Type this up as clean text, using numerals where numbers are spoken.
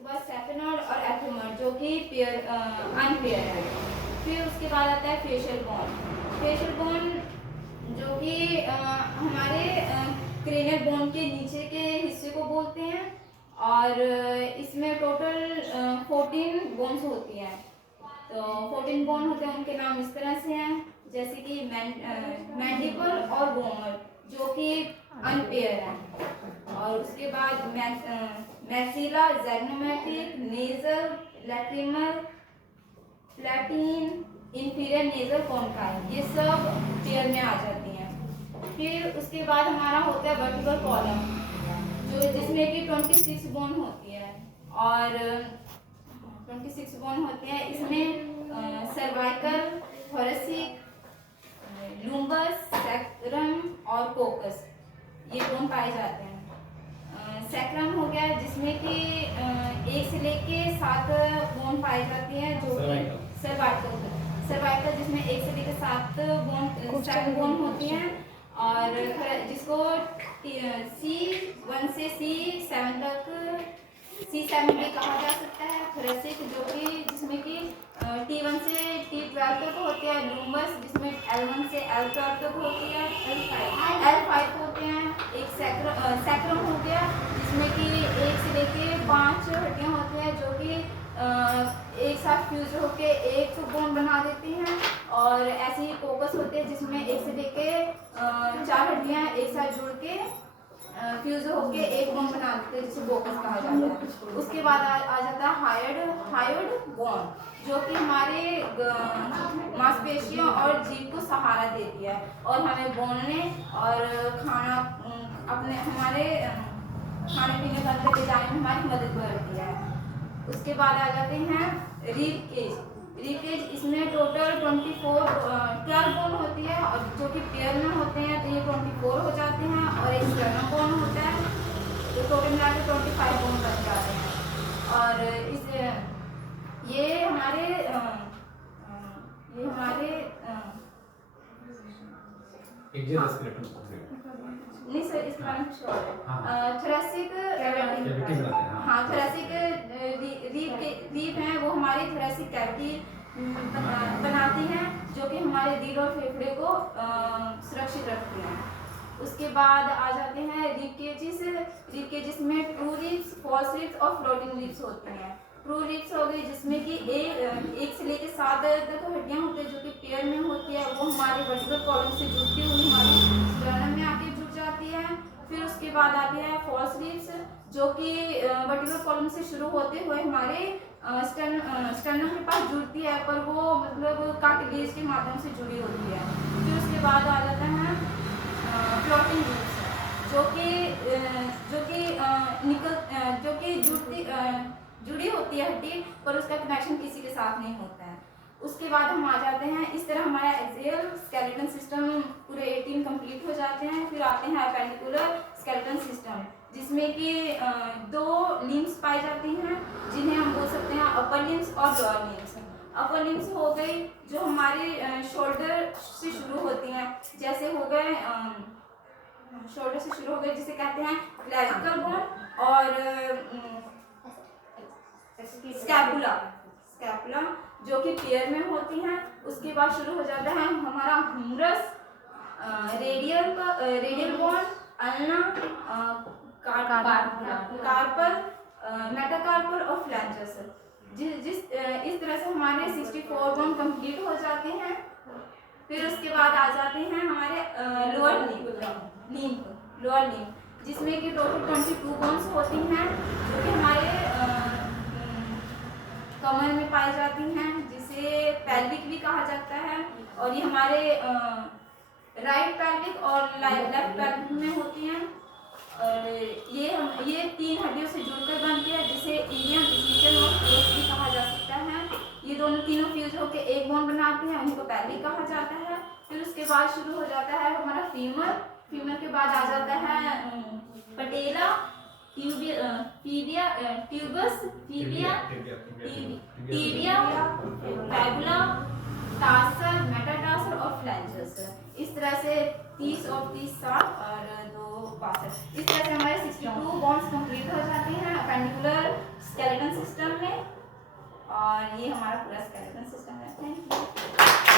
उसके बाद सेफेनॉइड और एथेमॉइड जो कि पेयर अनपेयर है। फिर उसके बाद आता है फेशियल बोन। फेशियल बोन जो कि हमारे क्रेनियल बोन के नीचे के हिस्से को बोलते हैं और इसमें टोटल 14 बोन्स होती हैं। तो 14 बोन होते हैं, उनके नाम इस तरह से हैं जैसे कि मैंडिबल और वोमर जो कि अनपेयर हैं। और उसके बाद maxilla, zygomatic, nasal, lacrimal, palatine, inferior nasal concha, ये सब पेयर में आ जाती हैं। फिर उसके बाद हमारा होता है वर्टिकल कॉलम जो जिसमें कि 26 बोन होती है और 26 बोन होते हैं। इसमें सर्वाइकल, थोरेसिक, लुम्बस, सैक्रम और कोकस ये बोन पाए जाते हैं। सैक्रम हो गया जिसमें कि 1 से लेके 7 बोन पाई जाती हैं जो कि सर्वाइकल जिसमें 1 से लेकर 7 बोन होती हैं और जिसको C1 से C7 तक C7 भी कहा जा सकता है। थोरेसिक जो कि जिसमें कि T1 से T12 तक होती है। लूमस जिसमें L1 से L12 तक होती है। L5 होते हैं। एक सैक्रम हो गया जिसमें कि 1 से लेके 5 हड्डियां होती हैं जो कि एक साथ फ्यूज होके एक बोन बना देती हैं। और ऐसे ही कोकस होते हैं जिसमें 1 से लेके 4 हड्डियां एक साथ जुड़ के फ्यूज होके एक बोन बना देते हैं जिसे बोकस कहा जाता है। उसके बाद आ जाता है हायोइड बोन जो कि हमारे मांसपेशियों और जीभ को सहारा देती है और हमें बोलने और खाना अपने हमारे खाने पीने का अंदर ले जाने में हमारी मदद करती है। उसके बाद आ जाते हैं रिब केज। इसमें टोटल 12 बोन होती है और जो कि पेयर में होते हैं तो ये 24 हो जाते हैं और एक स्टर्नम बोन होता है तो टोटल मिला के 25 बोन बन जाते हैं। और ये हमारे नहीं सर इसके बारे में कुछ और है। थोरेसिक रीब हैं वो हमारी थोरेसिक कैविटी बनाती हैं जो कि हमारे दिल और फेफड़े को सुरक्षित रखती हैं। उसके बाद आ जाते हैं रिब केजेस में ट्रू रिब्स, फॉल्स रिब्स और फ्लोटिंग रिब्स होती हैं। ट्रू रिब्स हो गई जिसमें कि 1 से लेकर 7 तक हड्डियां होती है जो कि पेयर में होती है। वो हमारे वर्टिकल कॉलम से जुड़ती हुई हमारी स्टर्नम में आके जुड़ जाती है। फिर उसके बाद आती है फॉल्स रिब्स जो कि वर्टिकल कॉलम से शुरू होते हुए हमारे स्टर्नम के पास जुड़ती है पर वो मतलब कार्टिलेज के माध्यम से जुड़ी होती है। फिर उसके बाद आ जाता है फ्लोटिंग रिब्स जो कि जुड़ी होती है हड्डी पर उसका कनेक्शन किसी के साथ नहीं होता है। उसके बाद हम आ जाते हैं इस तरह हमारा एक्सियल स्केलेटन सिस्टम पूरे 18 कंप्लीट हो जाते हैं। फिर आते हैं अपेंडिकुलर स्केलेटन सिस्टम जिसमें कि 2 लिम्स पाई जाती हैं जिन्हें हम बोल सकते हैं अपर लिम्स और लोअर लिम्स। अपर लिम्स हो गई जो हमारे शोल्डर से शुरू होती हैं जैसे हो गए शोल्डर से शुरू हो गए जिसे कहते हैं क्लैविकल बोन और स्कैपुला जो कि पेयर में होती हैं। उसके बाद शुरू हो जाता है हमारा humerus, radial bone, ulna, carpal, metacarpal और फ्लैंजस। इस तरह से हमारे 64 बोन कंप्लीट हो जाते हैं। फिर उसके बाद आ जाते हैं हमारे लोअर लिम्ब जिसमें कि टोटल 22 बोन्स होती हैं जो कि हमारे कमर में पाई जाती हैं जिसे पेल्विक भी कहा जाता है। और ये हमारे राइट पेल्विक और लेफ्ट पेल्विक में होती हैं और ये 3 हड्डियों से जुड़कर बनती है जिसे इलियम, स्कीलेटन और फ्लोस भी कहा जा सकता है। ये तीनों फ्यूज होकर एक बोन बनाते हैं उनको पेल्विक कहा जाता है। फिर उसके बाद शुरू हो जाता है हमारा फीमर के बाद आ जाता है पटेला, ट्यूबस, टिबिया, फैबुला, टार्सल, मेटाटार्सल और फ्लैंजस। इस तरह से 30 और 30 60 और 2 62, इस तरह से हमारे 62 बोन्स कंप्लीट हो जाते हैं अपेंडिकुलर स्केलेटन सिस्टम में। और ये हमारा पूरा स्केलेटन सिस्टम